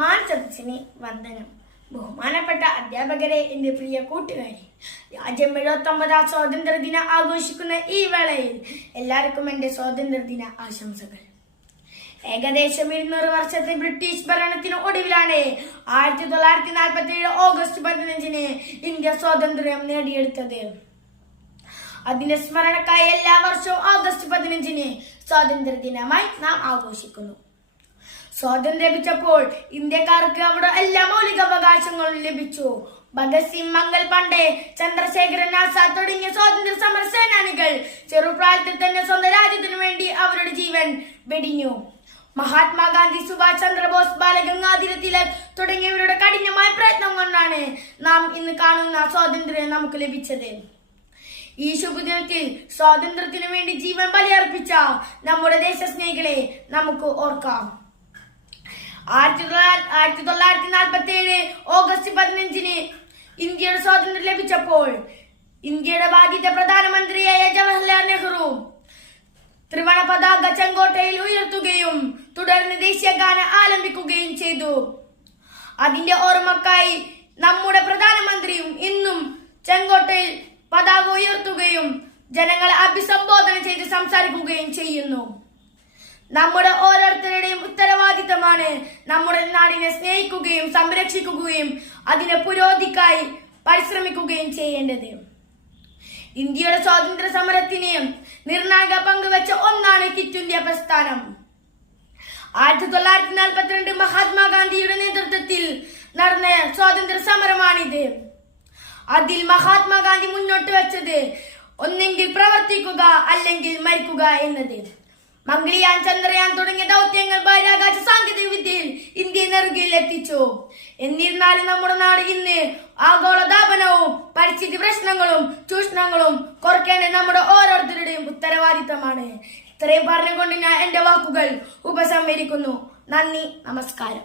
മാനസദസ്സിന് വന്ദനം. ബഹുമാനപ്പെട്ട അധ്യാപകരെ എന്റെ പ്രിയ കൂട്ടുകാരി രാജ്യം എഴുപത്തൊമ്പതാം സ്വാതന്ത്ര്യ ദിന ആഘോഷിക്കുന്ന ഈ വേളയിൽ എല്ലാവർക്കും എന്റെ സ്വാതന്ത്ര്യദിന ആശംസകൾ. ഏകദേശം ഇരുന്നൂറ് വർഷത്തെ ബ്രിട്ടീഷ് ഭരണത്തിന് ഒടുവിലാണ് ആയിരത്തി തൊള്ളായിരത്തി നാൽപ്പത്തി ഏഴ് ഓഗസ്റ്റ് പതിനഞ്ചിന് ഇന്ത്യ സ്വാതന്ത്ര്യം നേടിയെടുത്തത്. അതിന്റെ സ്മരണക്കായി എല്ലാ വർഷവും ഓഗസ്റ്റ് പതിനഞ്ചിന് സ്വാതന്ത്ര്യ ദിനമായി നാം ആഘോഷിക്കുന്നു. സ്വാതന്ത്ര്യം ലഭിച്ചപ്പോൾ ഇന്ത്യക്കാർക്ക് അവിടെ എല്ലാ മൗലിക അവകാശങ്ങളും ലഭിച്ചു. ഭഗത് സിംഗ് മംഗൽ പണ്ടേ ചന്ദ്രശേഖരൻ ആസാദ് തുടങ്ങിയ സ്വാതന്ത്ര്യ സമര സേനാനികൾ ചെറുപ്രായത്തിൽ തന്നെ സ്വന്തം രാജ്യത്തിനു വേണ്ടി അവരുടെ ജീവൻ വെടിഞ്ഞു. മഹാത്മാഗാന്ധി സുഭാഷ് ചന്ദ്രബോസ് ബാലഗംഗാധര തിലക് തുടങ്ങിയവരുടെ കഠിനമായ പ്രയത്നം കൊണ്ടാണ് നാം ഇന്ന് കാണുന്ന സ്വാതന്ത്ര്യം നമുക്ക് ലഭിച്ചത്. ഈ ശുഭദിനത്തിൽ സ്വാതന്ത്ര്യത്തിനു വേണ്ടി ജീവൻ ബലിയർപ്പിച്ച നമ്മുടെ ദേശസ്നേഹികളെ നമുക്ക് ഓർക്കാം. ആയിരത്തി തൊള്ളായിരത്തി ആയിരത്തി തൊള്ളായിരത്തി നാൽപ്പത്തി ഏഴ് ഓഗസ്റ്റ് പതിനഞ്ചിന് ഇന്ത്യയുടെ സ്വാതന്ത്ര്യം ലഭിച്ചപ്പോൾ ഇന്ത്യയുടെ ഭാഗ്യത്തെ പ്രധാനമന്ത്രിയായ ജവഹർലാൽ നെഹ്റു ത്രിവണ പതാക ചെങ്കോട്ടയിൽ ഉയർത്തുകയും തുടർന്ന് ദേശീയ ഗാനം ആലംബിക്കുകയും ചെയ്തു. അതിന്റെ ഓർമ്മക്കായി നമ്മുടെ പ്രധാനമന്ത്രിയും ഇന്നും ചെങ്കോട്ടയിൽ പതാക ഉയർത്തുകയും ജനങ്ങളെ അഭിസംബോധന ചെയ്ത് സംസാരിക്കുകയും ചെയ്യുന്നു. നമ്മുടെ ഓരോരുത്തരുടെയും ഉത്തരവാദിത്തമാണ് നമ്മുടെ നാടിനെ സ്നേഹിക്കുകയും സംരക്ഷിക്കുകയും അതിനെ പുരോഗതിക്കായി പരിശ്രമിക്കുകയും ചെയ്യേണ്ടത്. ഇന്ത്യയുടെ സ്വാതന്ത്ര്യ സമരത്തിന് നിർണായക പങ്കുവച്ച ഒന്നാണ് കിറ്റ് ഇന്ത്യ പ്രസ്ഥാനം. ആയിരത്തി തൊള്ളായിരത്തി നാൽപ്പത്തിരണ്ട് മഹാത്മാഗാന്ധിയുടെ നേതൃത്വത്തിൽ നടന്ന സ്വാതന്ത്ര്യ സമരമാണിത്. അതിൽ മഹാത്മാഗാന്ധി മുന്നോട്ട് വെച്ചത് ഒന്നെങ്കിൽ പ്രവർത്തിക്കുക അല്ലെങ്കിൽ മരിക്കുക എന്നത്. മംഗളിയാൻ ചന്ദ്രയാൻ തുടങ്ങിയ ദൗത്യങ്ങൾ ബഹിരാകാശ സാങ്കേതിക വിദ്യയിൽ ഇന്ത്യയെ നെറുകയിൽ എത്തിച്ചു. എന്നിരുന്നാലും നമ്മുടെ നാട് ഇന്ന് ആഗോളതാപനവും പരിസ്ഥിതി പ്രശ്നങ്ങളും ചൂഷണങ്ങളും കുറയ്ക്കേണ്ടത് നമ്മുടെ ഓരോരുത്തരുടെയും ഉത്തരവാദിത്തമാണ്. ഇത്രയും പറഞ്ഞുകൊണ്ട് ഞാൻ എന്റെ വാക്കുകൾ ഉപസംഹരിക്കുന്നു. നന്ദി നമസ്കാരം.